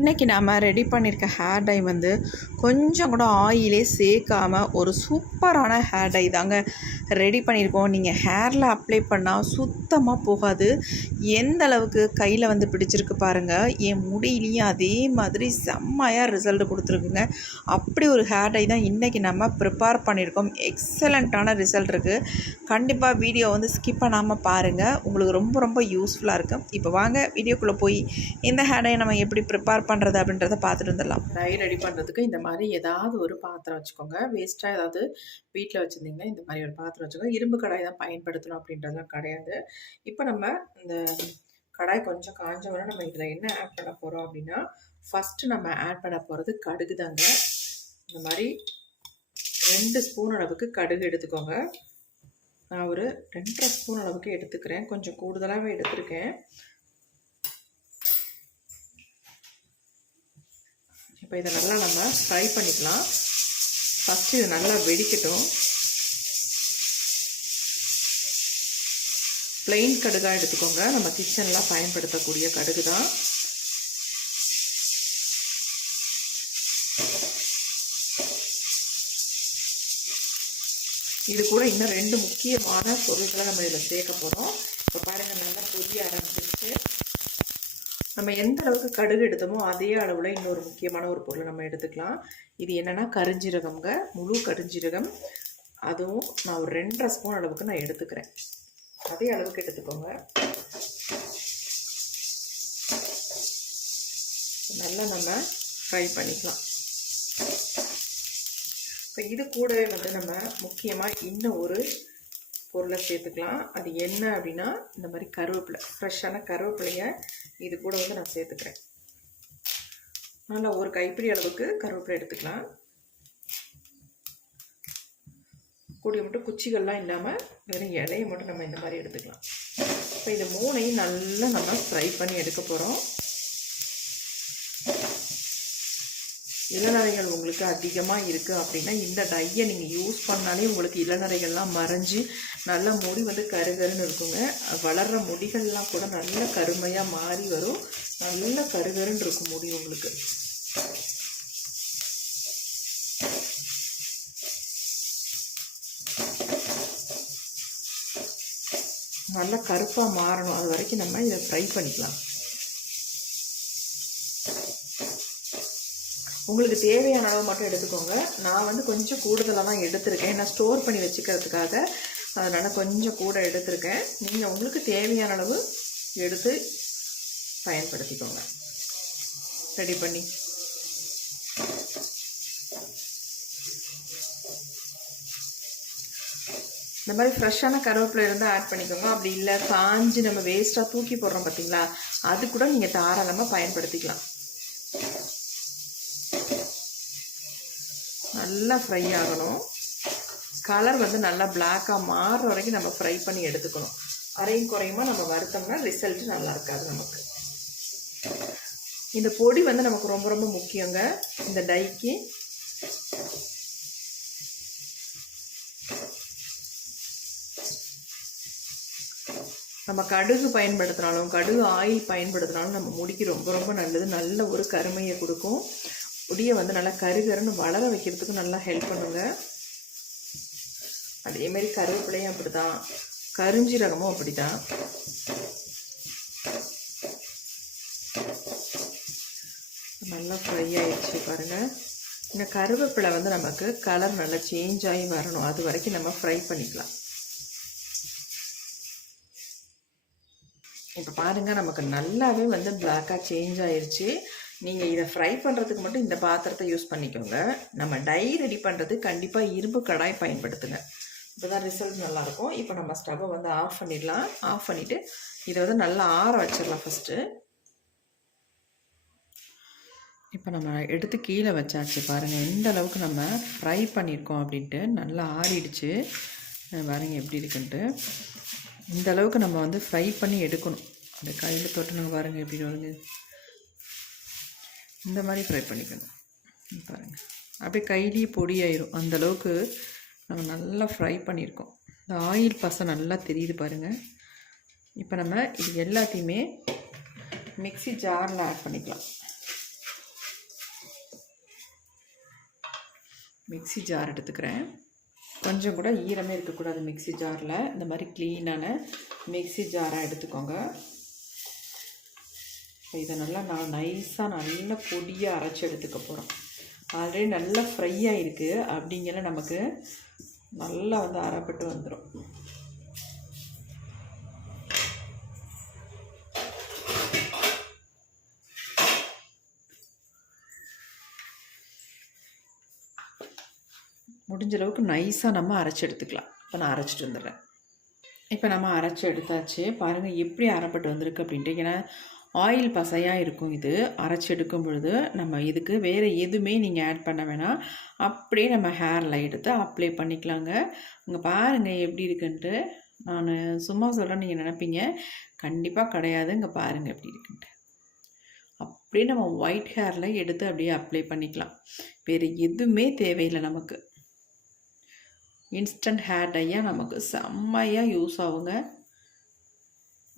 இன்றைக்கி நாம் ரெடி பண்ணியிருக்க ஹேர் டை வந்து கொஞ்சம் கூட ஆயிலே சேர்க்காமல் ஒரு சூப்பரான ஹேர் டை தாங்க ரெடி பண்ணியிருக்கோம் நீங்கள் ஹேரில் அப்ளை பண்ணால் சுத்தமாக போகாது. எந்த அளவுக்கு கையில் வந்து பிடிச்சிருக்கு பாருங்கள் என் முடியிலையும் அதே மாதிரி செம்மையாக ரிசல்ட் கொடுத்துருக்குங்க. அப்படி ஒரு ஹேர் டை தான் இன்றைக்கி நம்ம ப்ரிப்பேர் பண்ணியிருக்கோம் எக்ஸலண்ட்டான ரிசல்ட் இருக்குது கண்டிப்பாக வீடியோ வந்து ஸ்கிப் பண்ணாமல் பாருங்கள் உங்களுக்கு ரொம்ப ரொம்ப யூஸ்ஃபுல்லாக இருக்கும். இப்போ வாங்க வீடியோக்குள்ளே போய் இந்த ஹேர் டை நம்ம எப்படி ப்ரிப்பேர் பண்ணுறது அப்படின்றத பார்த்துட்டு வந்துடலாம். டை ரெடி பண்ணுறதுக்கு இந்த மாதிரி ஏதாவது ஒரு பாத்திரம் வச்சுக்கோங்க. வேஸ்ட்டாக ஏதாவது வீட்டில் வச்சுருந்தீங்கன்னா இந்த மாதிரி ஒரு பாத்திரம் வச்சுக்கோங்க. இரும்பு கடாய் தான் பயன்படுத்தணும் அப்படின்றதுலாம் கிடையாது. இப்போ நம்ம இந்த கடாய் கொஞ்சம் காஞ்ச உடனே நம்ம இதில் என்ன ஆட் பண்ண போகிறோம் அப்படின்னா ஃபஸ்ட்டு நம்ம ஆட் பண்ண போகிறது கடுகு தாங்க இந்த மாதிரி ரெண்டு ஸ்பூன் அளவுக்கு கடுகு எடுத்துக்கோங்க. நான் ஒரு ரெண்டரை ஸ்பூன் அளவுக்கு எடுத்துக்கிறேன். கொஞ்சம் கூடுதலாகவே எடுத்திருக்கேன். இப்போ இதை நல்லா நம்ம ஃப்ரை பண்ணிக்கலாம். ஃபஸ்ட்டு இது நல்லா வெடிக்கட்டும். பிளெயின் கடுகாக எடுத்துக்கோங்க. நம்ம கிச்சனில் பயன்படுத்தக்கூடிய கடுகு தான் இது கூட இன்னும் ரெண்டு முக்கியமான பொருட்களை நம்ம இதில் சேர்க்க போகிறோம் இப்போ பாருங்கள் நல்லா பொரிய ஆரம்பிச்சிருச்சு. நம்ம எந்த அளவுக்கு கடுகு எடுத்தோமோ அதே அளவில் இன்னொரு முக்கியமான ஒரு பொருளை நம்ம எடுத்துக்கலாம். இது என்னென்னா கருஞ்சீரகம்ங்க. முழு கருஞ்சீரகம் அதுவும் நான் ஒரு ரெண்டரை ஸ்பூன் அளவுக்கு நான் எடுத்துக்கிறேன். அதே அளவுக்கு எடுத்துக்கோங்க. நல்லா நம்ம ஃப்ரை பண்ணிக்கலாம். இப்போ இது கூடவே வந்து நம்ம முக்கியமாக இன்னும் ஒரு பொருளை சேர்த்துக்கலாம். அது என்ன அப்படின்னா இந்த மாதிரி கருவேப்பிலை ஃப்ரெஷ்ஷான கருவேப்பிலையை இது கூட வந்து நான் சேர்த்துக்கிறேன். நல்லா ஒரு கைப்பிடி அளவுக்கு கருவேப்பிலை எடுத்துக்கலாம். கூடிய மட்டும் குச்சிகள்லாம் இல்லாமல் வெறும் இலையை மட்டும் நம்ம இந்த மாதிரி எடுத்துக்கலாம். இப்போ இது மூணையும் நல்லா நம்ம ஃப்ரை பண்ணி எடுக்க போகிறோம் இளநரைகள் உங்களுக்கு அதிகமாக இருக்குது அப்படின்னா இந்த டையை நீங்கள் யூஸ் பண்ணாலே உங்களுக்கு இளநரைகள்லாம் மறைஞ்சு நல்ல முடி வந்து கருகருன்னு இருக்குங்க. வளர்கிற முடிகள்லாம் கூட நல்ல கருமையாக மாறி வரும். நல்ல கருகருன்னு இருக்கும் முடி உங்களுக்கு. நல்லா கருப்பாக மாறணும். அது வரைக்கும் நம்ம இதை ஃப்ரை பண்ணிக்கலாம். உங்களுக்கு தேவையான அளவு மட்டும் எடுத்துக்கோங்க. நான் வந்து கொஞ்சம் கூடுதலாக தான் எடுத்திருக்கேன். நான் ஸ்டோர் பண்ணி வச்சுக்கிறதுக்காக அதனால் கொஞ்சம் கூட எடுத்திருக்கேன். நீங்கள் உங்களுக்கு தேவையான அளவு எடுத்து பயன்படுத்திக்கோங்க. ரெடி பண்ணி. இந்த மாதிரி ஃப்ரெஷ்ஷான கருவேப்பிலை இருந்தால் ஆட் பண்ணிக்கோங்க. அப்படி இல்லை காஞ்சி நம்ம வேஸ்ட்டாக தூக்கி போடுறோம் பார்த்தீங்களா அது கூட நீங்கள் தாராளமாக பயன்படுத்திக்கலாம். நல்லா ஃப்ரை ஆகணும். கலர் வந்து நல்லா பிளாக்காக மாறுற வரைக்கும் நம்ம ஃப்ரை பண்ணி எடுத்துக்கணும். அரையும் குறையுமா நம்ம வறுத்தோம்னா ரிசல்ட் நல்லா இருக்காது நமக்கு. இந்த பொடி வந்து நமக்கு ரொம்ப ரொம்ப முக்கியங்க. இந்த டைக்கு. நம்ம கடுகு பயன்படுத்தினாலும் கடுகு ஆயில் பயன்படுத்தினாலும் நம்ம முடிக்கு ரொம்ப ரொம்ப நல்லது. நல்ல ஒரு கருமையை கொடுக்கும். முடியை வந்து நல்லா கருகருன்னு வளர வைக்கிறதுக்கு நல்லா ஹெல்ப் பண்ணுங்க. அதேமாரி கருவேப்பிலையும் அப்படி தான் கருஞ்சீரகமும் அப்படி தான் நல்லா ஃப்ரை ஆகிடுச்சு பாருங்கள் இந்த கருவேப்பிலை வந்து நமக்கு கலர் நல்லா சேஞ்ச் ஆகி வரணும். அது வரைக்கும் நம்ம ஃப்ரை பண்ணிக்கலாம். இப்போ பாருங்கள் நமக்கு நல்லாவே வந்து பிளாக்காக சேஞ்ச் ஆயிடுச்சு நீங்கள் இதை ஃப்ரை பண்ணுறதுக்கு மட்டும் இந்த பாத்திரத்தை யூஸ் பண்ணிக்கோங்க. நம்ம டை ரெடி பண்ணுறது கண்டிப்பாக இரும்பு கடாய் பயன்படுத்துங்க. இப்போ தான் ரிசல்ட் நல்லாயிருக்கும். இப்போ நம்ம ஸ்டவ்வை வந்து ஆஃப் பண்ணிடலாம். ஆஃப் பண்ணிவிட்டு இதை வந்து நல்லா ஆற வச்சிடலாம் ஃபஸ்ட்டு இப்போ நம்ம எடுத்து கீழே வச்சாச்சு பாருங்கள் எந்த அளவுக்கு நம்ம ஃப்ரை பண்ணியிருக்கோம் அப்படின்ட்டு நல்லா ஆறிடுச்சு. பாருங்கள் எப்படி இருக்குன்ட்டு. இந்த அளவுக்கு நம்ம வந்து ஃப்ரை பண்ணி எடுக்கணும். அந்த கையில் தொட்டுனாங்க பாருங்கள் எப்படி வருங்க இந்த மாதிரி ஃப்ரை பண்ணிக்கணும். பாருங்கள் அப்படியே கையிலேயே பொடி ஆயிரும். அந்தளவுக்கு நம்ம நல்லா ஃப்ரை பண்ணியிருக்கோம். இந்த ஆயில் பசம் நல்லா தெரியுது பாருங்கள் இப்போ நம்ம இது எல்லாத்தையுமே மிக்சி ஜாரில் ஆட் பண்ணிக்கலாம். மிக்சி ஜார் எடுத்துக்கிறேன். கொஞ்சம் கூட ஈரமே இருக்கக்கூடாது மிக்சி ஜாரில் இந்த மாதிரி க்ளீனான மிக்சி ஜாராக எடுத்துக்கோங்க. ஸோ இதை நல்லா நான் நைஸாக நல்ல பொடியாக அரைச்சி எடுத்துக்க போகிறோம் ஆல்ரெடி நல்லா ஃப்ரை ஆகிருக்கு அப்படிங்கிற நமக்கு நல்லா வந்து அரைப்பட்டு வந்துடும் முடிஞ்ச அளவுக்கு நைஸாக நம்ம அரைச்சி எடுத்துக்கலாம். இப்போ நான் அரைச்சிட்டு வந்துடுறேன். இப்போ நம்ம அரைச்சி எடுத்தாச்சு. பாருங்கள் எப்படி அரைப்பட்டு வந்திருக்கு அப்படின்ட்டு. ஏன்னா ஆயில் பசையாக இருக்கும் இது. அரைச்சி எடுக்கும் பொழுது நம்ம இதுக்கு வேறு எதுவுமே நீங்கள் ஆட் பண்ண வேணாம். அப்படியே நம்ம ஹேரில் எடுத்து அப்ளை பண்ணிக்கலாங்க. இங்கே பாருங்கள் எப்படி இருக்குன்ட்டு. நான் சும்மா சொல்கிறேன் நீங்கள் நினைப்பீங்க. கண்டிப்பாக கிடையாது. இங்கே பாருங்கள் எப்படி இருக்குன்ட்டு. அப்படியே நம்ம ஒயிட் ஹேரில் எடுத்து அப்படியே அப்ளை பண்ணிக்கலாம். வேறு எதுவுமே தேவையில்லை நமக்கு. இன்ஸ்டன்ட் ஹேர் டையாக நமக்கு செம்மையாக யூஸ் ஆகுங்க.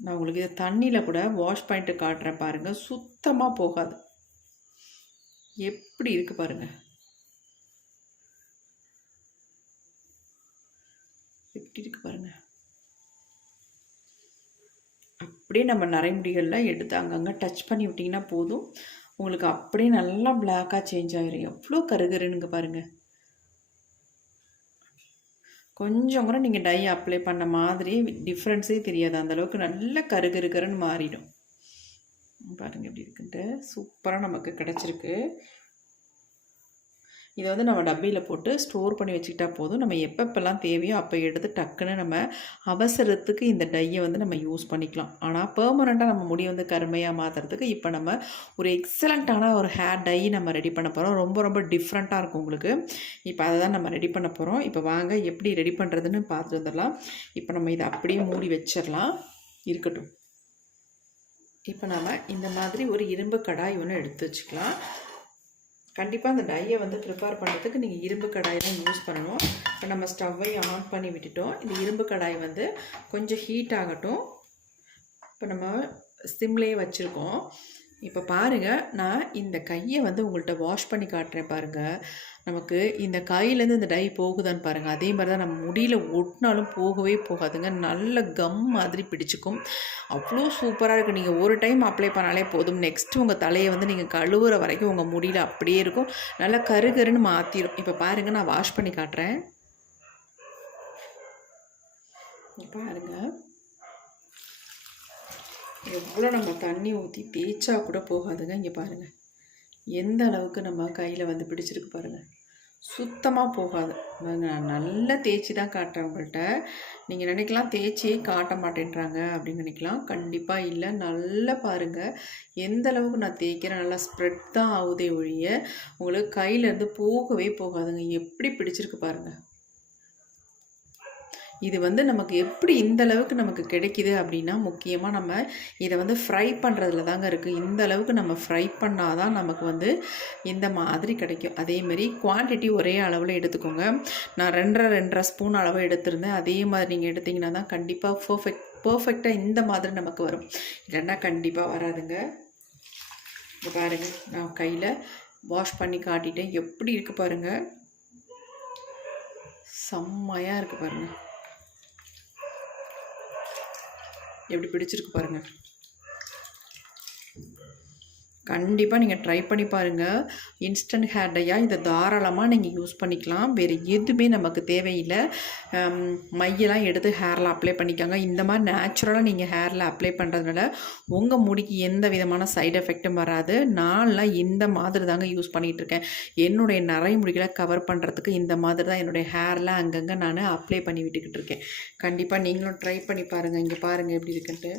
நான் உங்களுக்கு இதை தண்ணியில் கூட வாஷ் பண்ணிட்டு காட்டுறேன் பாருங்கள் சுத்தமாக போகாது. எப்படி இருக்கு பாருங்கள் எப்படி இருக்கு பாருங்கள் அப்படியே நம்ம நரைமுடிகளில் எடுத்து அங்கங்கே டச் பண்ணி விட்டிங்கன்னா போதும். உங்களுக்கு அப்படியே நல்லா பிளாக்காக சேஞ்ச் ஆகிரும் எவ்வளோ கருகருன்னுங்க பாருங்கள் கொஞ்சம் கூட நீங்கள் டை அப்ளை பண்ண மாதிரி டிஃப்ரென்ஸே தெரியாது. அந்தளவுக்கு நல்ல கருகருகருன்னு மாறிடும். பாருங்கள் எப்படி இருக்குன்ட்டு. சூப்பராக நமக்கு கிடச்சிருக்கு. இதை வந்து நம்ம டப்பியில் போட்டு ஸ்டோர் பண்ணி வச்சுக்கிட்டா போதும். நம்ம எப்பப்பெல்லாம் தேவையோ அப்போ எடுத்து டக்குன்னு நம்ம அவசரத்துக்கு இந்த டையை வந்து நம்ம யூஸ் பண்ணிக்கலாம். ஆனால் பெர்மனண்ட்டாக நம்ம முடியை வந்து கருமையாக மாற்றுறதுக்கு இப்போ நம்ம ஒரு எக்ஸலண்ட்டான ஒரு ஹேர் டை நம்ம ரெடி பண்ண போகிறோம் ரொம்ப ரொம்ப டிஃப்ரெண்ட்டாக இருக்கும் உங்களுக்கு. இப்போ அதை தான் நம்ம ரெடி பண்ண போகிறோம் இப்போ வாங்க எப்படி ரெடி பண்ணுறதுன்னு பார்த்துட்டு வந்துடலாம். இப்போ நம்ம இதை அப்படியே மூடி வச்சிடலாம். இருக்கட்டும். இப்போ நம்ம இந்த மாதிரி ஒரு இரும்பு கடாய் ஒன்று எடுத்து வச்சுக்கலாம். கண்டிப்பாக அந்த டையை வந்து ப்ரிப்பேர் பண்ணுறதுக்கு நீங்கள் இரும்பு கடாய் தான் யூஸ் பண்ணணும். இப்போ நம்ம ஸ்டவ்வை ஆன் பண்ணி விட்டுட்டோம். இந்த இரும்பு கடாய் வந்து கொஞ்சம் ஹீட் ஆகட்டும். இப்போ நம்ம சிம்லேயே வச்சுருக்கோம். இப்போ பாருங்கள் நான் இந்த கையை வந்து உங்கள்கிட்ட வாஷ் பண்ணி காட்டுறேன் பாருங்கள் நமக்கு இந்த கையிலேருந்து இந்த டை போகுதான்னு பாருங்கள் அதே மாதிரி தான் நம்ம முடியில் ஒட்டினாலும் போகவே போகாதுங்க. நல்ல கம் மாதிரி பிடிச்சிக்கும். அவ்வளோ சூப்பராக இருக்குது நீங்கள் ஒரு டைம் அப்ளை பண்ணாலே போதும். நெக்ஸ்ட்டு உங்கள் தலையை வந்து நீங்கள் கழுவுற வரைக்கும் உங்கள் முடியில் அப்படியே இருக்கும். நல்லா கருகருன்னு மாற்றிடும் இப்போ பாருங்கள் நான் வாஷ் பண்ணி காட்டுறேன். பாருங்கள் எவ்வளோ நம்ம தண்ணி ஊற்றி தேய்ச்சா கூட போகாதுங்க. இங்கே பாருங்கள் எந்த அளவுக்கு நம்ம கையில் வந்து பிடிச்சிருக்கு பாருங்கள் சுத்தமாக போகாது. நான் நல்லா தேய்ச்சி தான் காட்டுறேன் உங்கள்கிட்ட நீங்கள் நினைக்கலாம் தேய்ச்சியே காட்ட மாட்டேன்றாங்க அப்படின்னு நினைக்கலாம். கண்டிப்பாக இல்லை. நல்லா பாருங்கள் எந்த அளவுக்கு நான் தேய்க்கிறேன்? நல்லா ஸ்ப்ரெட் தான் ஆகுதே ஒழிய உங்களுக்கு கையிலேருந்து போகவே போகாதுங்க. எப்படி பிடிச்சிருக்கு பாருங்கள் இது வந்து நமக்கு எப்படி இந்த அளவுக்கு நமக்கு கிடைக்கிது அப்படின்னா முக்கியமாக நம்ம இதை வந்து ஃப்ரை பண்ணுறதுல தாங்க இருக்குது இந்த அளவுக்கு நம்ம ஃப்ரை பண்ணால் தான் நமக்கு வந்து இந்த மாதிரி கிடைக்கும். அதேமாரி குவான்டிட்டி ஒரே அளவில் எடுத்துக்கோங்க. நான் ரெண்டரை ரெண்டரை ஸ்பூன் அளவு எடுத்திருந்தேன். அதே மாதிரி நீங்கள் எடுத்திங்கன்னா தான் கண்டிப்பாக பர்ஃபெக்ட் பர்ஃபெக்டாக இந்த மாதிரி நமக்கு வரும். இல்லைன்னா கண்டிப்பாக வராதுங்க. இப்போ பாருங்கள் நான் கையில் வாஷ் பண்ணி காட்டிட்டேன். எப்படி இருக்குது பாருங்கள் செம்மையாக இருக்குது பாருங்கள் எப்படி பிடிச்சிருக்கு பாருங்கள் கண்டிப்பாக நீங்கள் ட்ரை பண்ணி பாருங்கள் இன்ஸ்டன்ட் ஹேர் டையாக இதை தாராளமாக நீங்கள் யூஸ் பண்ணிக்கலாம். வேறு எதுவுமே நமக்கு தேவையில்லை. மையெல்லாம் எடுத்து ஹேரில் அப்ளை பண்ணிக்காங்க. இந்த மாதிரி நேச்சுரலாக நீங்கள் ஹேரில் அப்ளை பண்ணுறதுனால உங்கள் முடிக்கு எந்த விதமான சைடு எஃபெக்ட்டும் வராது. நான்லாம் இந்த மாதிரி தாங்க யூஸ் பண்ணிகிட்ருக்கேன் என்னுடைய நிறைய முடிகளை கவர் பண்ணுறதுக்கு இந்த மாதிரி தான் என்னுடைய ஹேரில் அங்கங்கே நான் அப்ளை பண்ணி விட்டுக்கிட்டு இருக்கேன். கண்டிப்பாக நீங்களும் ட்ரை பண்ணி பாருங்கள் இங்கே பாருங்கள் எப்படி இருக்குன்ட்டு.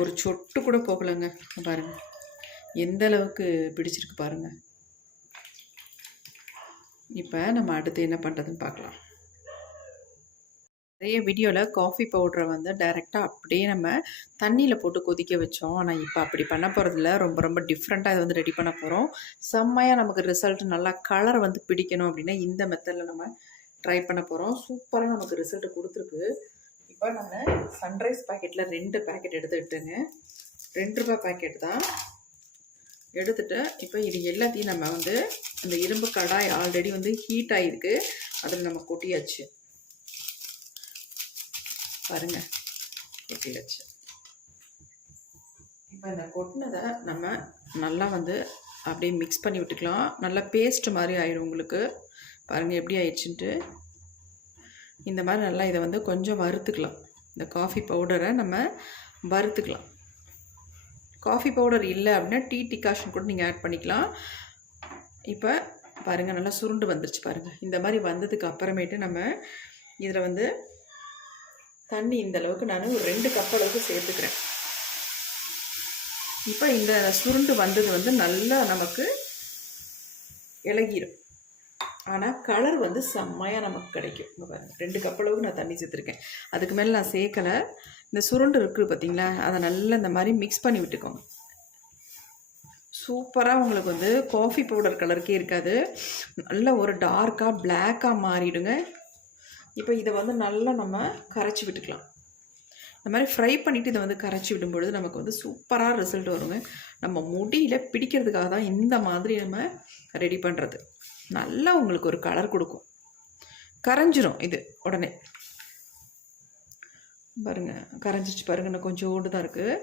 ஒரு சொட்டு கூட போகலைங்க. பாருங்கள் எந்த அளவுக்கு பிடிச்சிருக்கு பாருங்கள் இப்போ நம்ம அடுத்து என்ன பண்ணுறதுன்னு பார்க்கலாம். நிறைய வீடியோவில் காஃபி பவுடரை வந்து டைரெக்டாக அப்படியே நம்ம தண்ணியில் போட்டு கொதிக்க வச்சோம். ஆனால் இப்போ அப்படி பண்ண போகிறதில்ல ரொம்ப ரொம்ப டிஃப்ரெண்ட்டாக இதை வந்து ரெடி பண்ண போகிறோம் செம்மையாக நமக்கு ரிசல்ட் நல்லா கலர் வந்து பிடிக்கணும் அப்படின்னா இந்த மெத்தடில் நம்ம ட்ரை பண்ண போகிறோம் சூப்பராக நமக்கு ரிசல்ட் கொடுத்துருக்கு. இப்போ நான் சன்ரைஸ் பாக்கெட்டில் ரெண்டு பேக்கெட் எடுத்துக்கிட்டேங்க ரெண்டு ரூபாய் பேக்கெட் தான். எடுத்துட்டு இப்போ இது எல்லாத்தையும் நம்ம வந்து இந்த இரும்பு கடாய் ஆல்ரெடி வந்து ஹீட் ஆகிருக்கு அதில் நம்ம கொட்டியாச்சு. பாருங்க கொட்டியாச்சு. இப்போ இந்த கொட்டினதை நம்ம நல்லா வந்து அப்படியே மிக்ஸ் பண்ணி விட்டுக்கலாம். நல்லா பேஸ்ட் மாதிரி ஆயிடும் உங்களுக்கு. பாருங்கள் எப்படி ஆயிடுச்சுன்ட்டு. இந்த மாதிரி நல்லா இதை வந்து கொஞ்சம் வறுத்துக்கலாம். இந்த காஃபி பவுடரை நம்ம வறுத்துக்கலாம். காஃபி பவுடர் இல்லை அப்படின்னா டீ டிகாஷன் கூட நீங்கள் ஆட் பண்ணிக்கலாம். இப்போ பாருங்கள் நல்லா சுருண்டு வந்துருச்சு பாருங்கள் இந்த மாதிரி வந்ததுக்கு அப்புறமேட்டு நம்ம இதில் வந்து தண்ணி இந்த அளவுக்கு நான் ஒரு ரெண்டு கப் அளவுக்கு சேர்த்துக்கிறேன். இப்போ இந்த சுருண்டு வந்தது வந்து நல்லா நமக்கு இலகிரும். ஆனால் கலர் வந்து செம்மையாக நமக்கு கிடைக்கும். இங்கே பாருங்கள் ரெண்டு கப் அளவுக்கு நான் தண்ணி சேர்த்துருக்கேன். அதுக்கு மேலே நான் சேர்க்கலை. இந்த சுருண்டு இருக்குது பார்த்தீங்களா அதை நல்லா இந்த மாதிரி மிக்ஸ் பண்ணி விட்டுக்கோங்க. சூப்பராக உங்களுக்கு வந்து காஃபி பவுடர் கலருக்கே இருக்காது. நல்ல ஒரு டார்க்காக பிளாக்காக மாறிடுங்க. இப்போ இதை வந்து நல்லா நம்ம கரைச்சி விட்டுக்கலாம். இந்த மாதிரி ஃப்ரை பண்ணிவிட்டு இதை வந்து கரைச்சி விடும்பொழுது நமக்கு வந்து சூப்பராக ரிசல்ட் வருங்க. நம்ம முடியில் பிடிக்கிறதுக்காக தான் இந்த மாதிரி நம்ம ரெடி பண்ணுறது நல்லா உங்களுக்கு ஒரு கலர் கொடுக்கும். கரைஞ்சிரும் இது உடனே. பாருங்க கரைஞ்சிச்சு பாருங்க இன்னும் கொஞ்சோண்டு தான் இருக்குது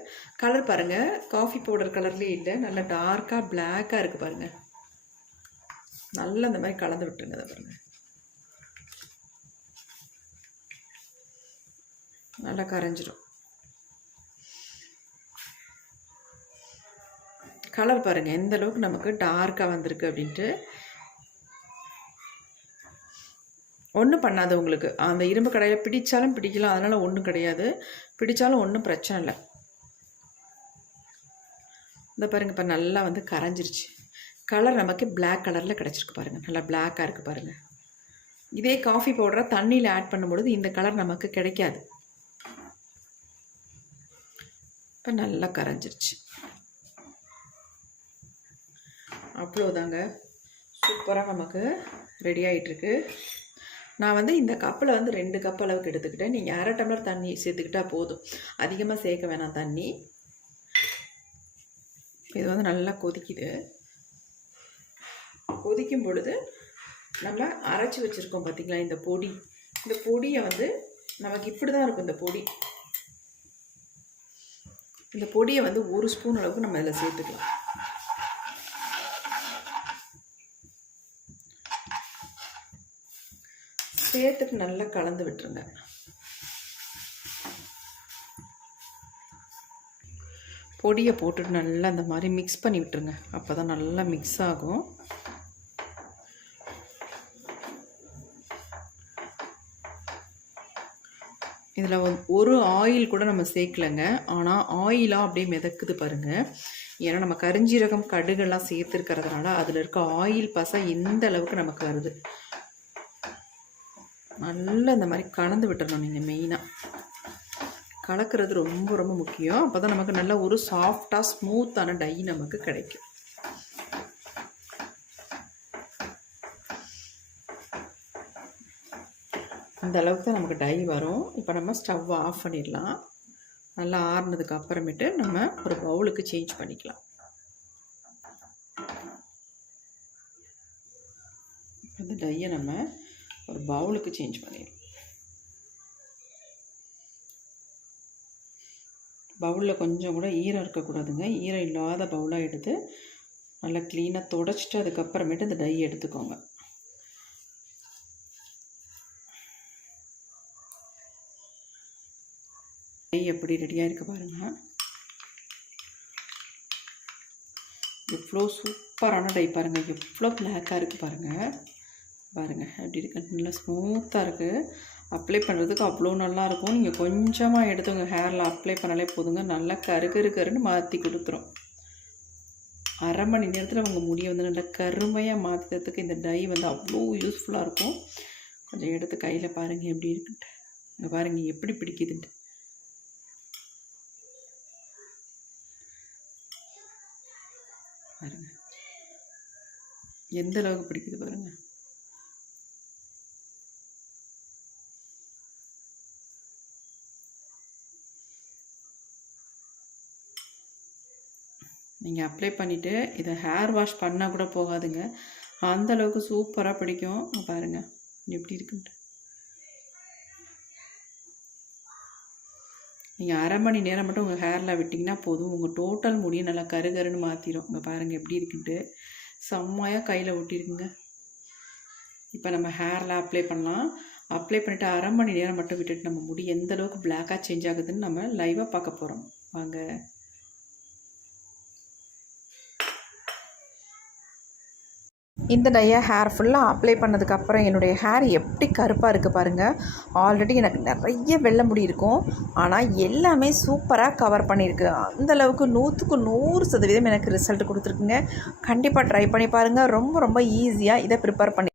கலர் பாருங்க காஃபி பவுடர் கலர்லேயே இல்லை நல்லா டார்க்காக பிளாக்காக இருக்குது பாருங்க. நல்லா இந்த மாதிரி கலந்து விட்டுருங்க அதை பாருங்க. நல்லா கரைஞ்சிரும். கலர் பாருங்கள் எந்த அளவுக்கு நமக்கு டார்க்காக வந்திருக்கு அப்படின்ட்டு. ஒன்றும் பண்ணாது உங்களுக்கு. அந்த இரும்பு கடையில் பிடித்தாலும் பிடிக்கலாம் அதனால் ஒன்றும் கிடையாது. பிடித்தாலும் ஒன்றும் பிரச்சனை இல்லை. இந்த பாருங்கள் இப்போ நல்லா வந்து கரைஞ்சிருச்சு. கலர் நமக்கு பிளாக் கலரில் கிடச்சிருக்கு பாருங்கள் நல்லா பிளாக்காக இருக்குது பாருங்கள் இதே காஃபி பவுடரை தண்ணியில் ஆட் பண்ணும்பொழுது இந்த கலர் நமக்கு கிடைக்காது. இப்போ நல்லா கரைஞ்சிருச்சு. அவ்வளோதாங்க சூப்பராக நமக்கு ரெடி ஆகிட்டுருக்கு நான் வந்து இந்த கப்பில் வந்து ரெண்டு கப் அளவுக்கு எடுத்துக்கிட்டேன். நீங்கள் அரை டம்ளர் தண்ணி சேர்த்துக்கிட்டால் போதும். அதிகமாக சேர்க்க வேணாம் தண்ணி. இது வந்து நல்லா கொதிக்குது. கொதிக்கும் பொழுது நம்ம அரைச்சி வச்சுருக்கோம் பார்த்திங்களா இந்த பொடி? இந்த பொடியை வந்து நமக்கு இப்படி தான் இருக்கும் இந்த பொடி. இந்த பொடியை வந்து ஒரு ஸ்பூன் அளவுக்கு நம்ம இதில் சேர்த்துக்கலாம். சேர்த்துட்டு நல்லா கலந்து விட்டுருங்க. பொடியை போட்டுட்டு நல்லா அந்த மாதிரி மிக்ஸ் பண்ணி விட்டுருங்க. அப்போ தான் நல்லா மிக்ஸ் ஆகும். இதில் ஒரு ஆயில் கூட நம்ம சேர்க்கலைங்க. ஆனால் ஆயிலாக அப்படியே மிதக்குது பாருங்கள் ஏன்னா நம்ம கரிஞ்சீரகம் கடுகெல்லாம் சேர்த்துருக்கிறதுனால அதில் இருக்க ஆயில் பசை எந்த அளவுக்கு நமக்கு வருது. நல்லா இந்த மாதிரி கலந்து விட்டுறணும் நீங்கள் மெயினாக கலக்கிறது ரொம்ப ரொம்ப முக்கியம். அப்போ தான் நமக்கு நல்ல ஒரு சாஃப்டாக ஸ்மூத்தான டை நமக்கு கிடைக்கும். இந்த அளவுக்கு தான் நமக்கு டை வரும். இப்போ நம்ம ஸ்டவ் ஆஃப் பண்ணிடலாம். நல்லா ஆறுனதுக்கு அப்புறமேட்டு நம்ம ஒரு பவுலுக்கு சேஞ்ச் பண்ணிக்கலாம். அந்த டையை நம்ம ஒரு பவுலுக்கு சேஞ்ச் பண்ணிடலாம் பவுலில் கொஞ்சம் கூட ஈரம் இருக்கக்கூடாதுங்க. ஈரம் இல்லாத பவுலாக எடுத்து நல்லா க்ளீனாக தொடச்சிட்டு அதுக்கப்புறமேட்டு இந்த டை எடுத்துக்கோங்க. டை எப்படி ரெடியாக இருக்க பாருங்கள் எவ்வளோ சூப்பரான டை பாருங்கள் எவ்வளோ பிளாக்காக இருக்குது பாருங்கள் பாருங்கள் எப்படி இருக்குது நல்லா ஸ்மூத்தாக இருக்குது அப்ளை பண்ணுறதுக்கு அவ்வளோ நல்லாயிருக்கும் நீங்கள் கொஞ்சமாக எடுத்து உங்கள் ஹேரில் அப்ளை பண்ணாலே போதுங்க. நல்லா கரு கரு கருன்னு மாற்றி கொடுத்துரும். அரை மணி நேரத்தில் உங்கள் முடியை வந்து நல்லா கருமையாக மாற்றுறதுக்கு இந்த டை வந்து அவ்வளோ யூஸ்ஃபுல்லாக இருக்கும். கொஞ்சம் எடுத்து கையில் பாருங்கள் எப்படி இருக்குன்ட்டு இங்கே பாருங்கள் எப்படி பிடிக்குதுன்ட்டு பாருங்கள் எந்த அளவுக்கு பிடிக்குது பாருங்கள் நீங்கள் அப்ளை பண்ணிவிட்டு இதை ஹேர் வாஷ் பண்ணால் கூட போகாதுங்க. அந்த அளவுக்கு சூப்பராக பிடிக்கும். பாருங்கள் பாருங்க. எப்படி இருக்குன்ட்டு. நீங்கள் அரை மணி நேரம் மட்டும் உங்கள் ஹேரில் விட்டிங்கன்னா போதும். உங்கள் டோட்டல் முடியும் நல்லா கருகருன்னு மாற்றிடும் இங்கே பாருங்கள் எப்படி இருக்குன்ட்டு. செம்மையாக கையில் ஒட்டியிருக்குங்க இப்போ நம்ம ஹேரில் அப்ளை பண்ணலாம். அப்ளை பண்ணிவிட்டு அரை மணி நேரம் மட்டும் விட்டுட்டு நம்ம முடி எந்த அளவுக்கு பிளாக்காக சேஞ்ச் ஆகுதுன்னு நம்ம லைவாக பார்க்க போகிறோம் வாங்க. இந்த டையை ஹேர் ஃபுல்லாக அப்ளை பண்ணதுக்கப்புறம் என்னுடைய ஹேர் எப்படி கருப்பாக இருக்குது பாருங்கள் ஆல்ரெடி எனக்கு நிறைய வெள்ளை முடி இருக்கும். ஆனால் எல்லாமே சூப்பராக கவர் பண்ணியிருக்கு. அந்த அளவுக்கு நூற்றுக்கு நூறு சதவீதம் எனக்கு ரிசல்ட் கொடுத்துருக்குங்க. கண்டிப்பாக ட்ரை பண்ணி பாருங்கள் ரொம்ப ரொம்ப ஈஸியாக இதை ப்ரிப்பேர் பண்ணி